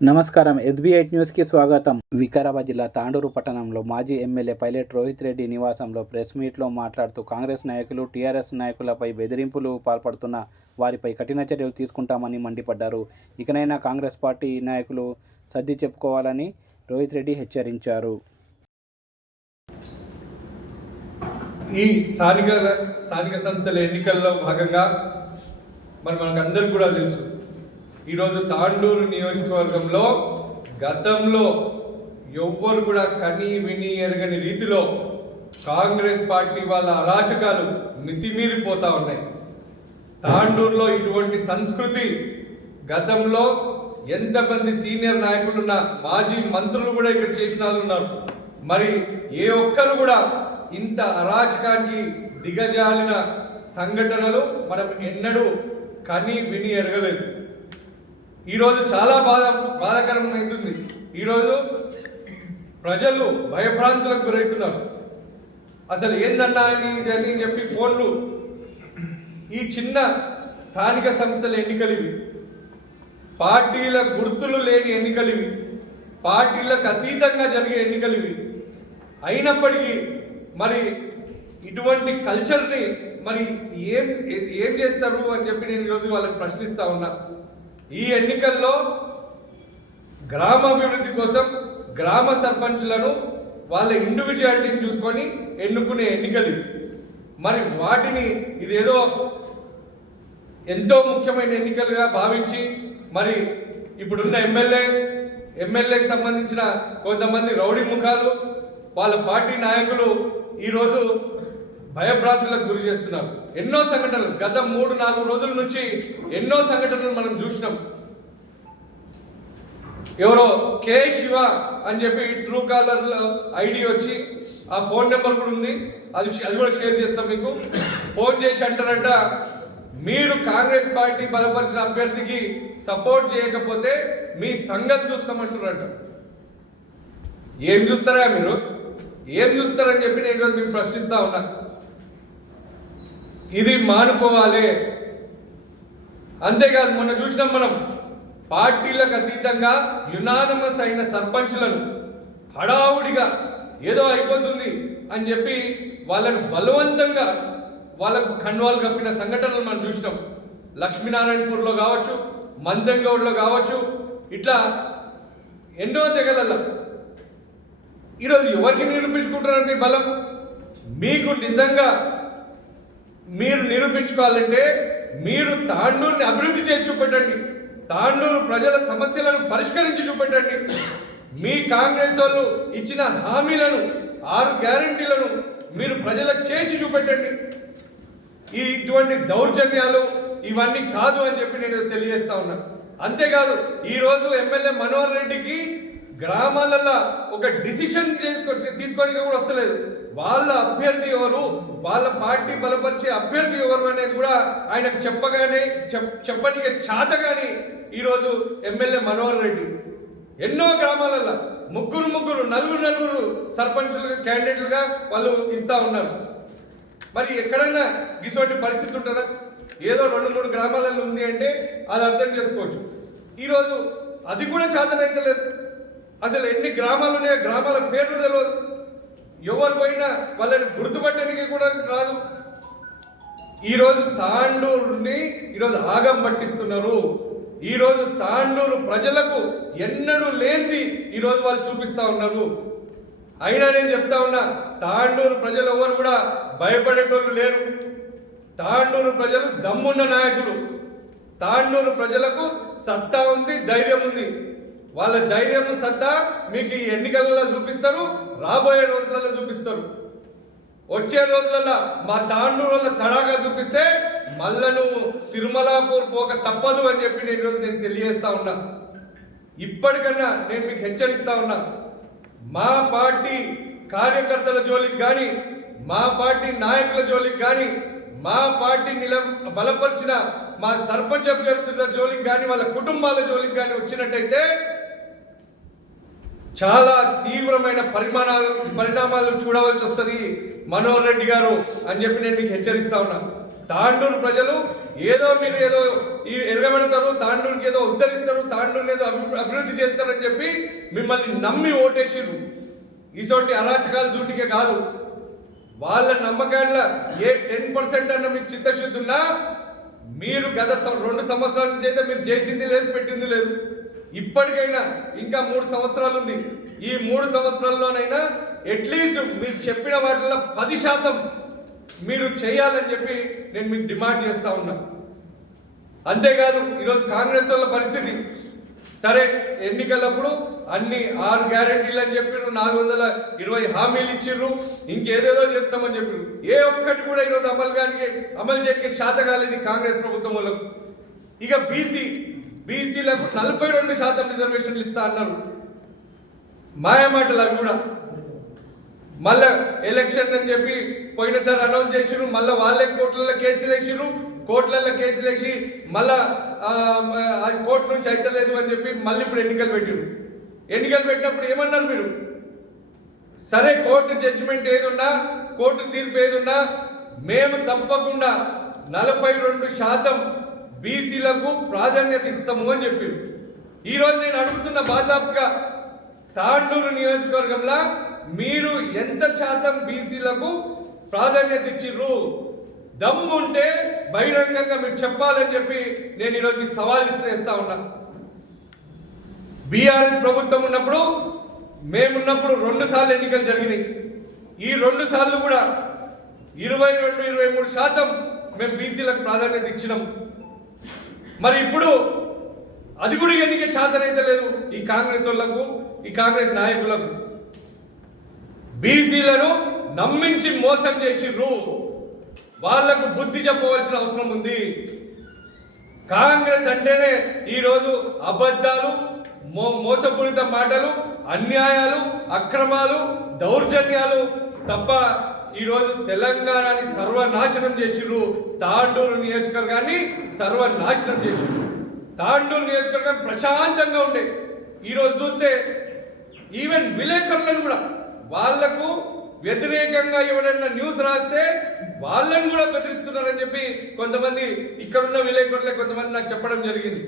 నమస్కారం. ఎస్బీ8 న్యూస్కి స్వాగతం. వికారాబాద్ జిల్లా తాండూరు పట్టణంలో మాజీ ఎమ్మెల్యే పైలట్ రోహిత్ రెడ్డి నివాసంలో ప్రెస్ మీట్లో మాట్లాడుతూ కాంగ్రెస్ నాయకులు, టీఆర్ఎస్ నాయకులపై బెదిరింపులు పాల్పడుతున్న వారిపై కఠిన చర్యలు తీసుకుంటామని మండిపడ్డారు. ఇకనైనా కాంగ్రెస్ పార్టీ నాయకులు సర్ది చెప్పుకోవాలని రోహిత్ రెడ్డి హెచ్చరించారు. ఈ స్థానిక సంస్థల ఎన్నికల్లో భాగంగా మనకందరికి కూడా తెలుసు, ఈరోజు తాండూరు నియోజకవర్గంలో గతంలో ఎవ్వరు కూడా కని విని ఎరగని రీతిలో కాంగ్రెస్ పార్టీ వాళ్ళ అరాచకాలు మితిమీరిపోతా ఉన్నాయి. తాండూరులో ఇటువంటి సంస్కృతి గతంలో ఎంతమంది సీనియర్ నాయకులున్న మాజీ మంత్రులు కూడా ఇక్కడ చేసిన వాళ్ళు ఉన్నారు. మరి ఏ ఒక్కరు కూడా ఇంత అరాచకానికి దిగజాలిన సంఘటనలు మనం ఎన్నడూ కని విని ఎరగలేదు. ఈరోజు చాలా బాధాకరం అవుతుంది. ఈరోజు ప్రజలు భయభ్రాంతులకు గురవుతున్నారు. అసలు ఏందన్నా అని చెప్పి ఫోన్లు, ఈ చిన్న స్థానిక సంస్థల ఎన్నికలు ఇవి, పార్టీల గుర్తులు లేని ఎన్నికలు ఇవి, పార్టీలకు అతీతంగా జరిగే ఎన్నికలు ఇవి. అయినప్పటికీ మరి ఇటువంటి కల్చర్ని మరి ఏం చేస్తారు అని చెప్పి నేను ఈరోజు వాళ్ళని ప్రశ్నిస్తా ఉన్నా. ఈ ఎన్నికల్లో గ్రామాభివృద్ధి కోసం గ్రామ సర్పంచ్లను వాళ్ళ ఇండివిజువాలిటీని చూసుకొని ఎన్నుకునే ఎన్నికలు. మరి వాటిని ఇదేదో ఎంతో ముఖ్యమైన ఎన్నికలుగా భావించి మరి ఇప్పుడున్న ఎమ్మెల్యేకి సంబంధించిన కొంతమంది రౌడీ ముఖాలు, వాళ్ళ పార్టీ నాయకులు ఈరోజు భయభ్రాంతులకు గురి చేస్తున్నారు. ఎన్నో సంఘటనలు గత 3-4 రోజుల నుంచి ఎన్నో సంఘటనలు మనం చూసినాం. ఎవరో కే శివ అని చెప్పి ట్రూ కాలర్లో ఐడి వచ్చి, ఆ ఫోన్ నెంబర్ కూడా ఉంది, అది కూడా షేర్ చేస్తాం మీకు. ఫోన్ చేసి అంటారంట, మీరు కాంగ్రెస్ పార్టీ బలపరిచిన అభ్యర్థికి సపోర్ట్ చేయకపోతే మీ సంగతి చూస్తామంటున్నారంట. ఏం చూస్తారా మీరు? ఏం చూస్తారని చెప్పి నేను ఈరోజు మీకు ప్రశ్నిస్తా ఉన్నా. ఇది మానుకోవాలి. అంతేకాదు, మొన్న చూసినాం మనం, పార్టీలకు అతీతంగా యునానిమస్ అయిన సర్పంచ్లను హడావుడిగా ఏదో అయిపోతుంది అని చెప్పి వాళ్ళను బలవంతంగా వాళ్ళకు కండువాలు కప్పిన సంఘటనలు మనం చూసినాం. లక్ష్మీనారాయణపూర్లో కావచ్చు, మంతంగౌడ్లో కావచ్చు, ఇట్లా ఎన్నో తెగలల్లో. ఈరోజు ఎవరికి నిరూపించుకుంటున్నారు మీ బలం? మీకు నిజంగా మీరు నిరూపించుకోవాలంటే మీరు తాండూరుని అభివృద్ధి చేసి చూపెట్టండి, తాండూరు ప్రజల సమస్యలను పరిష్కరించి చూపెట్టండి. మీ కాంగ్రెస్ వాళ్ళు ఇచ్చిన హామీలను, 6 గ్యారంటీలను మీరు ప్రజలకు చేసి చూపెట్టండి. ఇటువంటి దౌర్జన్యాలు ఇవన్నీ కాదు అని చెప్పి నేను తెలియజేస్తా ఉన్నా. అంతేకాదు, ఈరోజు ఎమ్మెల్యే మనోహర్ రెడ్డికి గ్రామాలలో ఒక డిసిషన్ తీసుకోవడానికి కూడా వస్తలేదు. వాళ్ళ అభ్యర్థి ఎవరు, వాళ్ళ పార్టీ బలపరిచే అభ్యర్థి ఎవరు అనేది కూడా ఆయనకు చెప్పడానికి చాతగాని ఈరోజు ఎమ్మెల్యే మనోహర్ రెడ్డి ఎన్నో గ్రామాలలో ముగ్గురు నలుగురు సర్పంచులుగా క్యాండిడేట్లుగా వాళ్ళు ఇస్తా ఉన్నారు. మరి ఎక్కడైనా ఇటువంటి పరిస్థితి ఉంటుందా? ఏదో 2-3 గ్రామాలలో ఉంది అంటే అది అర్థం చేసుకోవచ్చు. ఈరోజు అది కూడా చేతనైతే లేదు. అసలు ఎన్ని గ్రామాలు ఉన్నాయో గ్రామాల పేర్లు తెలియదు. ఎవరు పోయినా వాళ్ళని గుర్తుపట్టడానికి కూడా రాదు. ఈరోజు తాండూరుని ఈరోజు ఆగం పట్టిస్తున్నారు. ఈరోజు తాండూరు ప్రజలకు ఎన్నడూ లేనిది ఈరోజు వాళ్ళు చూపిస్తా ఉన్నారు. అయినా నేను చెప్తా ఉన్నా, తాండూరు ప్రజలు ఎవరు కూడా భయపడేటోళ్ళు లేరు. తాండూరు ప్రజలు దమ్మున్న నాయకులు. తాండూరు ప్రజలకు సత్తా ఉంది, ధైర్యం ఉంది. వాళ్ళ ధైర్యం, సత్తా మీకు ఈ ఎన్నికలలో చూపిస్తారు, రాబోయే రోజులలో చూపిస్తారు. వచ్చే రోజులలో మా తాండూరు వల్ల తడాగా చూపిస్తే మళ్ళా నువ్వు తిరుమలాపూర్ పోక తప్పదు అని చెప్పి నేను తెలియజేస్తా ఉన్నా. ఇప్పటికన్నా నేను మీకు హెచ్చరిస్తా ఉన్నా, మా పార్టీ కార్యకర్తల జోలికి కానీ, మా పార్టీ నాయకుల జోలికి కానీ, మా పార్టీ బలపరిచిన మా సర్పంచ్ అభ్యర్థుల జోలికి కానీ, వాళ్ళ కుటుంబాల జోలికి కానీ వచ్చినట్టయితే చాలా తీవ్రమైన పరిణామాలు చూడవలసి వస్తుంది మనోహర్ రెడ్డి గారు అని చెప్పి నేను మీకు హెచ్చరిస్తా ఉన్నా. తాండూరు ప్రజలు ఏదో మీరు ఏదో ఎరగబెడతారు, తాండూరుకి ఏదో ఉద్ధరిస్తారు, తాండూరుని ఏదో అభివృద్ధి చేస్తారని చెప్పి మిమ్మల్ని నమ్మి ఓటేసిర్రు. ఇటువంటి అరాచకాలు చూటికే కాదు, వాళ్ళ నమ్మకాల ఏ 10% అన్న మీకు చిత్తశుద్ధి ఉన్నా మీరు గత 2 సంవత్సరాల నుంచి అయితే మీరు చేసింది లేదు, పెట్టింది లేదు. ఇప్పటికైనా ఇంకా 3 సంవత్సరాలు ఉంది. ఈ 3 సంవత్సరాల్లోనైనా అట్లీస్ట్ మీరు చెప్పిన వాటిల్లో 10% మీరు చేయాలని చెప్పి నేను మీకు డిమాండ్ చేస్తా ఉన్నా. అంతేకాదు ఈరోజు కాంగ్రెస్ వాళ్ళ పరిస్థితి సరే, ఎన్నికలప్పుడు అన్ని 6 గ్యారెంటీలు అని చెప్పిర్రు, 420 హామీలు ఇచ్చిర్రు, ఇంకేదేదో చేస్తామని చెప్పారు. ఏ ఒక్కటి కూడా ఈరోజు అమలు చేయడానికి శాత కాలేదు కాంగ్రెస్ ప్రభుత్వం వాళ్ళకు. ఇక బీసీలకు 42% రిజర్వేషన్లు ఇస్తా అన్నారు, మాయమాటలు అవి కూడా. మళ్ళా ఎలక్షన్ అని చెప్పి పోయినసారి అనౌన్స్ చేసిర్రు, మళ్ళీ వాళ్ళే కోర్టులలో కేసులు వేసిర్రు, కోర్టులలో కేసులు వేసి మళ్ళా అది కోర్టు నుంచి అయితలేదు అని చెప్పి మళ్ళీ ఇప్పుడు ఎన్నికలు పెట్టిరు. ఎన్నికలు పెట్టినప్పుడు ఏమన్నారు మీరు? సరే, కోర్టు జడ్జిమెంట్ ఏదున్నా, కోర్టు తీర్పు ఏదున్నా మేము తప్పకుండా 42% బీసీలకు ప్రాధాన్యత ఇస్తాము అని చెప్పారు. ఈరోజు నేను అడుగుతున్న బాజాబ్గా, తాండూరు నియోజకవర్గంలో మీరు ఎంత శాతం బీసీలకు ప్రాధాన్యత ఇచ్చిర్రు? దమ్ముంటే బహిరంగంగా మీరు చెప్పాలని చెప్పి నేను ఈరోజు మీకు సవాల్ చేస్తా ఉన్నా. బీఆర్ఎస్ ప్రభుత్వం ఉన్నప్పుడు, మేమున్నప్పుడు 2 సార్లు ఎన్నికలు జరిగినాయి. ఈ 2 సార్లు కూడా 22-23% మేము బీసీలకు ప్రాధాన్యత ఇచ్చినాం. మరి ఇప్పుడు అది కూడా ఎన్నిక చేతనైతే లేదు ఈ కాంగ్రెస్ వాళ్ళకు, ఈ కాంగ్రెస్ నాయకులకు. బీసీలను నమ్మించి మోసం చేసిర్రు, వాళ్లకు బుద్ధి చెప్పవలసిన అవసరం ఉంది. కాంగ్రెస్ అంటేనే ఈరోజు అబద్ధాలు, మోసపూరిత మాటలు, అన్యాయాలు, అక్రమాలు, దౌర్జన్యాలు తప్ప ఈరోజు తెలంగాణని సర్వనాశనం చేసిర్రు. తాండూరు నియోజకవర్గాన్ని సర్వనాశనం చేసిర్రు. తాండూరు నియోజకవర్గం ప్రశాంతంగా ఉండే, ఈరోజు చూస్తే ఈవెన్ విలేకరులను కూడా వాళ్లకు వ్యతిరేకంగా ఎవరైనా న్యూస్ రాస్తే వాళ్ళని కూడా బెదిరిస్తున్నారని చెప్పి కొంతమంది ఇక్కడున్న విలేకరులే కొంతమంది నాకు చెప్పడం జరిగింది.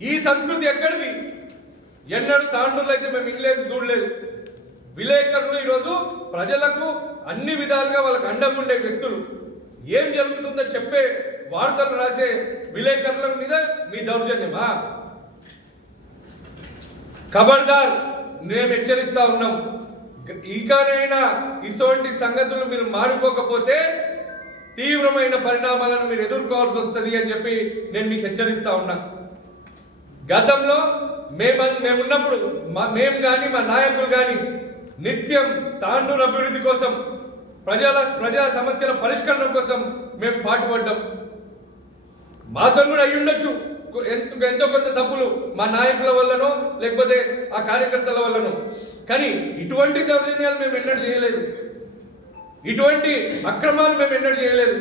ఈ సంస్కృతి ఎక్కడిది? ఎన్నడూ తాండూరులో అయితే మేము ఇంగ్లీష్ చూడలేదు. విలేకరులు ఈరోజు ప్రజలకు అన్ని విధాలుగా వాళ్ళకు అండగా ఉండే వ్యక్తులు. ఏం జరుగుతుందో చెప్పే వార్తలు రాసే విలేకరుల మీద మీ దౌర్జన్యమా? ఖబర్దార్, మేము హెచ్చరిస్తా ఉన్నాం. ఇకనైనా ఇటువంటి సంగతులు మీరు మానుకోకపోతే తీవ్రమైన పరిణామాలను మీరు ఎదుర్కోవాల్సి వస్తుంది అని చెప్పి నేను మీకు హెచ్చరిస్తా ఉన్నా. గతంలో మేమున్నప్పుడు మేము కానీ మా నాయకులు కానీ నిత్యం తాండూరు అభివృద్ధి కోసం, ప్రజా సమస్యల పరిష్కరణ కోసం మేము పాటుపడ్డాం. మాతో కూడా అయి ఉండొచ్చు ఎంతో కొంత తప్పులు, మా నాయకుల వల్లనో లేకపోతే ఆ కార్యకర్తల వల్లనో. కానీ ఇటువంటి దౌర్జన్యాలు మేము ఎన్నడూ చేయలేదు, ఇటువంటి అక్రమాలు మేము ఎన్నడూ చేయలేదు.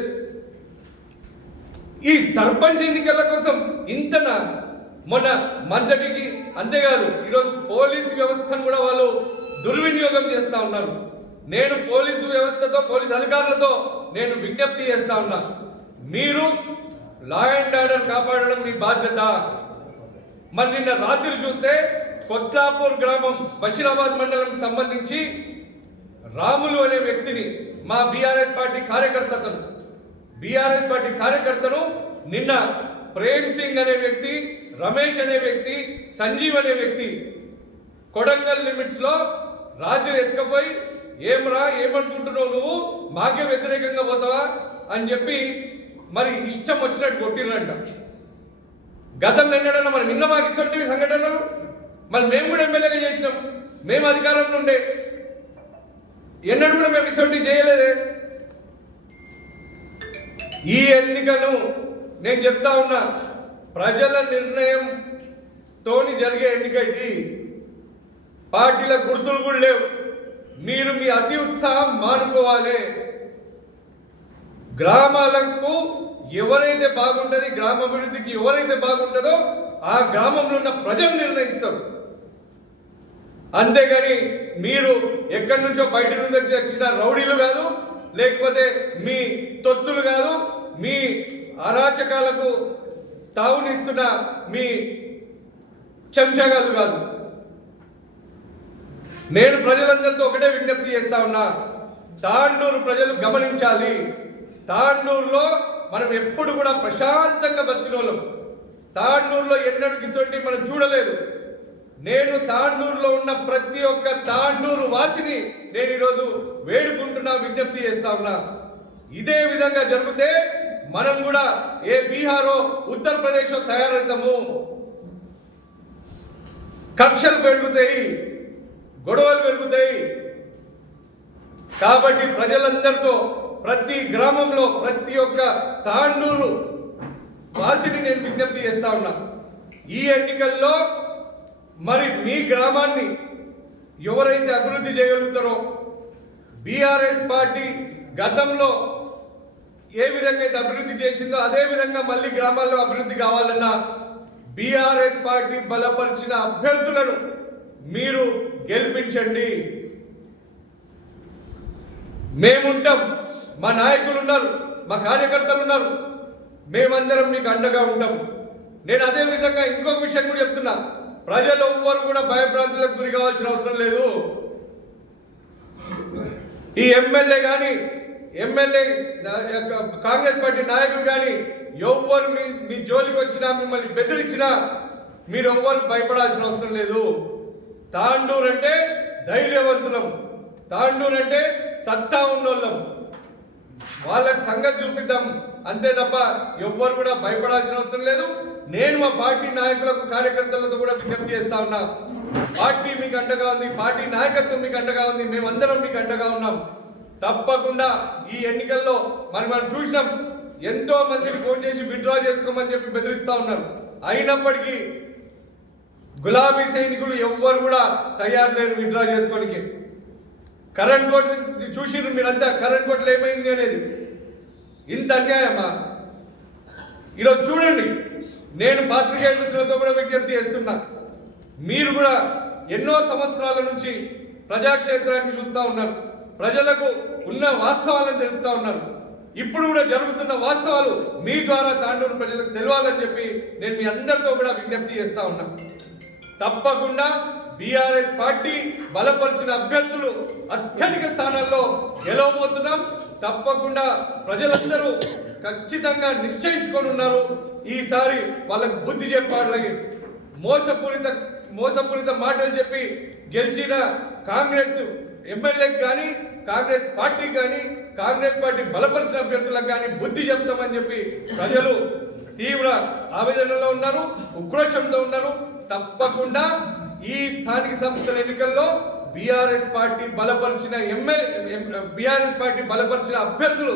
ఈ సర్పంచ్ ఎన్నికల కోసం ఇంతనా? మొన్న మంతటికి అంతేకాదు, ఈరోజు పోలీసు వ్యవస్థను కూడా వాళ్ళు దుర్వినియోగం చేస్తూ ఉన్నారు. నేను పోలీసు వ్యవస్థతో, పోలీసు అధికారులతో నేను విజ్ఞప్తి చేస్తా ఉన్నా, మీరు లా అండ్ ఆర్డర్ కాపాడడం మీ బాధ్యత. మరి నిన్న రాత్రి చూస్తే కొత్తాపూర్ గ్రామం బషీరాబాద్ మండలంకి సంబంధించి రాములు అనే వ్యక్తిని, మా బీఆర్ఎస్ పార్టీ కార్యకర్తను నిన్న ప్రేమ్ సింగ్ అనే వ్యక్తి, రమేష్ అనే వ్యక్తి, సంజీవ్ అనే వ్యక్తి కొడంగల్ లిమిట్స్ లో రాత్రి ఎత్తుకపోయి, ఏమనుకుంటున్నావు నువ్వు, మాకే వ్యతిరేకంగా పోతావా అని చెప్పి మరి ఇష్టం వచ్చినట్టు కొట్టిర్రంట. గతంలో ఎన్నడన్నా మరి నిన్న మాకు ఇష్టం సంఘటనలు మరి మేము కూడా ఎమ్మెల్యేగా చేసినాం, మేము అధికారంలో ఉండే, ఎన్నడూ కూడా మేము ఇష్టం చేయలేదే. ఈ ఎన్నికను నేను చెప్తా ఉన్నా, ప్రజల నిర్ణయంతోని జరిగే ఎన్నిక ఇది. పార్టీల గుర్తులు కూడా లేవు. మీరు మీ అతి ఉత్సాహం మానుకోవాలి. గ్రామాలకు ఎవరైతే బాగుంటుంది, గ్రామాభివృద్ధికి ఎవరైతే బాగుంటుందో ఆ గ్రామంలో ఉన్న ప్రజలు నిర్ణయిస్తారు. అంతేగాని మీరు ఎక్కడి నుంచో బయట నుంచి వచ్చిన రౌడీలు కాదు, లేకపోతే మీ తొత్తులు కాదు, మీ అరాచకాలకు తావునిస్తున్న మీ చెంచగాళ్ళు కాదు. నేను ప్రజలందరితో ఒకటే విజ్ఞప్తి చేస్తా ఉన్నా, తాండూరు ప్రజలు గమనించాలి. తాండూరులో మనం ఎప్పుడు కూడా ప్రశాంతంగా బతికిన వాళ్ళం. తాండూరులో ఎన్నడూ గిసొంటి మనం చూడలేదు. నేను తాండూరులో ఉన్న ప్రతి ఒక్క తాండూరు వాసిని నేను ఈరోజు వేడుకుంటున్నా, విజ్ఞప్తి చేస్తా ఉన్నా. ఇదే విధంగా జరిగితే మనం కూడా ఏ బీహారో ఉత్తరప్రదేశ్ తయారవుతాము. కక్షలు పెరుగుతాయి, గొడవలు పెరుగుతాయి. కాబట్టి ప్రజలందరితో ప్రతి గ్రామంలో ప్రతి ఒక్క తాండూరు వాసిని నేను విజ్ఞప్తి చేస్తా ఉన్నా, ఈ ఎన్నికల్లో మరి మీ గ్రామాన్ని ఎవరైతే అభివృద్ధి చేయగలుగుతారో, బీఆర్ఎస్ పార్టీ గతంలో ఏ విధంగా అయితే అభివృద్ధి చేసిందో అదే విధంగా మళ్ళీ గ్రామాల్లో అభివృద్ధి కావాలన్నా బీఆర్ఎస్ పార్టీ బలపరిచిన అభ్యర్థులను మీరు గెలిపించండి. మేముంటాం, మా నాయకులు ఉన్నారు, మా కార్యకర్తలు ఉన్నారు, మేమందరం మీకు అండగా ఉంటాం. నేను అదే విధంగా ఇంకొక విషయం కూడా చెప్తున్నా, ప్రజలు ఎవ్వరు కూడా భయభ్రాంతులకు గురి కావాల్సిన అవసరం లేదు. ఈ ఎమ్మెల్యే కానీ కాంగ్రెస్ పార్టీ నాయకులు కానీ ఎవ్వరు మీ జోలికి వచ్చినా మిమ్మల్ని బెదిరించినా మీరు ఎవ్వరు భయపడాల్సిన అవసరం లేదు. తాండూరు అంటే ధైర్యవంతులం, తాండూరు అంటే సత్తా ఉన్నోళ్ళం, వాళ్ళకి సంగతి చూపిద్దాం అంతే తప్ప ఎవ్వరు కూడా భయపడాల్సిన అవసరం లేదు. నేను మా పార్టీ నాయకులకు కార్యకర్తలతో కూడా విజ్ఞప్తి చేస్తా ఉన్నా, పార్టీ మీకు అండగా ఉంది, పార్టీ నాయకత్వం మీకు అండగా ఉంది, మేమందరం మీకు అండగా ఉన్నాం. తప్పకుండా ఈ ఎన్నికల్లో మనం చూసినాం, ఎంతో మందిని ఫోన్ చేసి విత్డ్రా చేసుకోమని చెప్పి బెదిరిస్తా ఉన్నారు. అయినప్పటికీ గులాబీ సైనికులు ఎవ్వరు కూడా తయారు లేరు విత్డ్రా చేసుకోనికి. కరెంట్ కోట్ చూసిరు మీరంతా, కరెంట్ కోట్లు ఏమైంది అనేది. ఇంత అన్యాయమా? ఈరోజు చూడండి, నేను పాత్రికేయ మిత్రులతో కూడా విజ్ఞప్తి చేస్తున్నా, మీరు కూడా ఎన్నో సంవత్సరాల నుంచి ప్రజాక్షేత్రాన్ని చూస్తూ ఉన్నారు, ప్రజలకు ఉన్న వాస్తవాలను తెలుపుతా ఉన్నారు. ఇప్పుడు కూడా జరుగుతున్న వాస్తవాలు మీ ద్వారా తాండూరు ప్రజలకు తెలియాలని చెప్పి నేను మీ అందరితో కూడా విజ్ఞప్తి చేస్తా ఉన్నా. తప్పకుండా బీఆర్ఎస్ పార్టీ బలపరిచిన అభ్యర్థులు అత్యధిక స్థానాల్లో గెలవబోతున్నాం. తప్పకుండా ప్రజలందరూ ఖచ్చితంగా నిశ్చయించుకొని ఉన్నారు. ఈసారి వాళ్ళకు బుద్ధి చెప్పాలి. మోసపూరిత మాటలు చెప్పి గెలిచిన కాంగ్రెస్ ఎమ్మెల్యేకి కానీ, కాంగ్రెస్ పార్టీ కానీ, కాంగ్రెస్ పార్టీ బలపరిచిన అభ్యర్థులకు కానీ బుద్ధి చెప్తామని చెప్పి ప్రజలు తీవ్ర ఆవేదనలో ఉన్నారు, ఉక్రోషంతో ఉన్నారు. తప్పకుండా ఈ స్థానిక సంస్థల ఎన్నికల్లో బీఆర్ఎస్ పార్టీ బలపరిచిన అభ్యర్థులు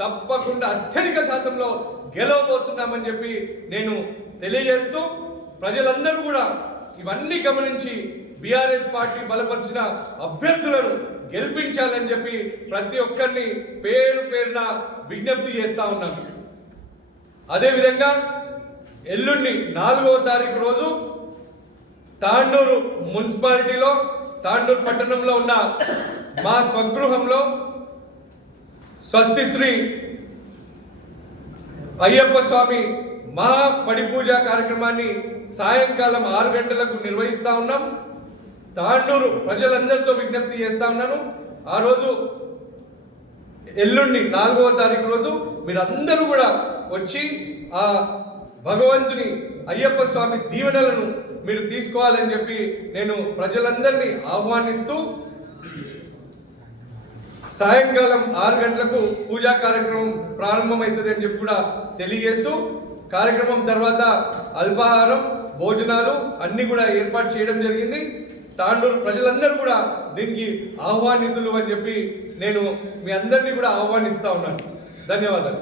తప్పకుండా అత్యధిక శాతంలో గెలవబోతున్నామని చెప్పి నేను తెలియజేస్తూ, ప్రజలందరూ కూడా ఇవన్నీ గమనించి బీఆర్ఎస్ పార్టీ బలపరిచిన అభ్యర్థులను గెలిపించాలని చెప్పి ప్రతి ఒక్కరిని పేరు పేరున విజ్ఞప్తి చేస్తా ఉన్నాను. అదేవిధంగా ఎల్లుండి 4వ తారీఖు రోజు తాండూరు మున్సిపాలిటీలో, తాండూరు పట్టణంలో ఉన్న మా స్వగృహంలో స్వస్తి శ్రీ అయ్యప్ప స్వామి మహా పడి పూజ కార్యక్రమాన్ని సాయంకాలం 6 గంటలకు నిర్వహిస్తా ఉన్నాం. తాండూరు ప్రజలందరితో విజ్ఞప్తి చేస్తా ఉన్నాను, ఆ రోజు ఎల్లుండి 4వ తారీఖు రోజు మీరందరూ కూడా వచ్చి ఆ భగవంతుని అయ్యప్ప స్వామి దీవెనలను మీరు తీసుకోవాలని చెప్పి నేను ప్రజలందరినీ ఆహ్వానిస్తూ, సాయంకాలం 6 గంటలకు పూజా కార్యక్రమం ప్రారంభమవుతుంది అని చెప్పి కూడా తెలియజేస్తూ, కార్యక్రమం తర్వాత అల్పాహారం, భోజనాలు అన్ని కూడా ఏర్పాటు చేయడం జరిగింది. తాండూరు ప్రజలందరూ కూడా దీనికి ఆహ్వానితులు అని చెప్పి నేను మీ అందరినీ కూడా ఆహ్వానిస్తా ఉన్నాను. ధన్యవాదాలు.